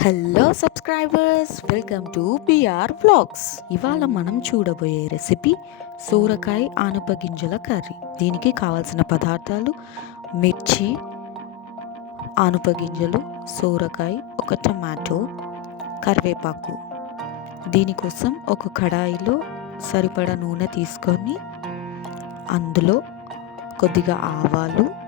Hello subscribers welcome to BR vlogs ఇవాళ మనం చూడబోయే రెసిపీ సూరకాయ ఆనపగింజల కర్రీ. దీనికి కావాల్సిన పదార్థాలు మిర్చి ఆనపగింజలు సూరకాయ ఒక టమాటో కరివేపాకు. దీనికోసం ఒక కడాయిలో సరిపడా నూనె తీసుకొని అందులో కొద్దిగా ఆవాలు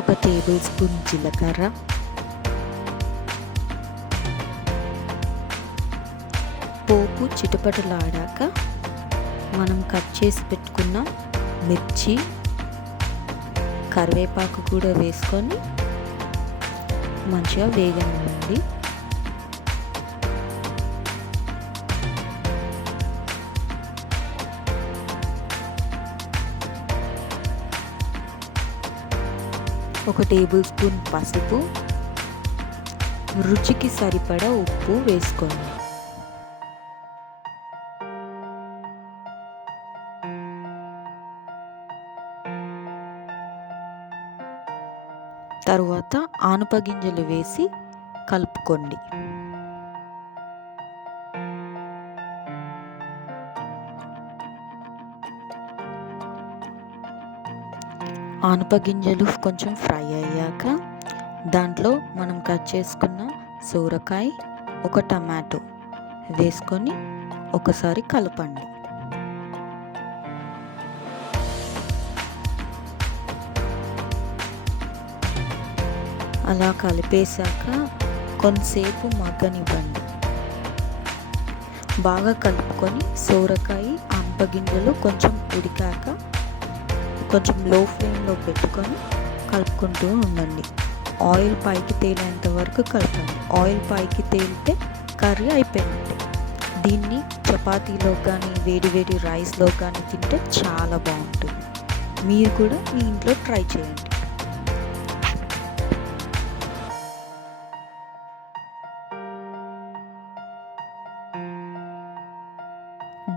ఒక టేబుల్ స్పూన్ జీలకర్ర. పోపు చిటపటలాడాక మనం కట్ చేసి పెట్టుకున్న మిర్చి కరివేపాకు కూడా వేసుకొని మంచిగా వేగనండి ఒక టేబుల్ స్పూన్ పసుపు. రుచికి సరిపడ ఉప్పు వేసుకోండి. తరువాత ఆనుప గింజలు వేసి కలుపుకోండి. ఆనపగింజలు కొంచెం ఫ్రై అయ్యాక దాంట్లో మనం కట్ చేసుకున్న సూరకాయ ఒక టమాటో వేసుకొని ఒకసారి కలపండి. అలా కలిపేశాక కొంతసేపు మగ్గనివ్వండి. బాగా కలుపుకొని సోరకాయ అంపగింజలు కొంచెం ఉడికాక కొంచెం లో ఫ్లేమ్లో పెట్టుకొని కలుపుకుంటూ ఉండండి. ఆయిల్ పైకి తేలేంత వరకు కలపండి ఆయిల్ పైకి తేలితే కర్రీ అయిపోయినట్టే దీన్ని చపాతీలో కానీ వేడి వేడి రైస్లో కానీ తింటే చాలా బాగుంటుంది. మీరు కూడా మీ ఇంట్లో ట్రై చేయండి.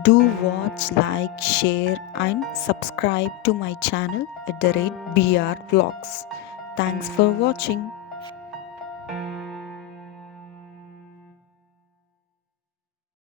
Do watch like share and subscribe to my channel at the rate br vlogs. Thanks for watching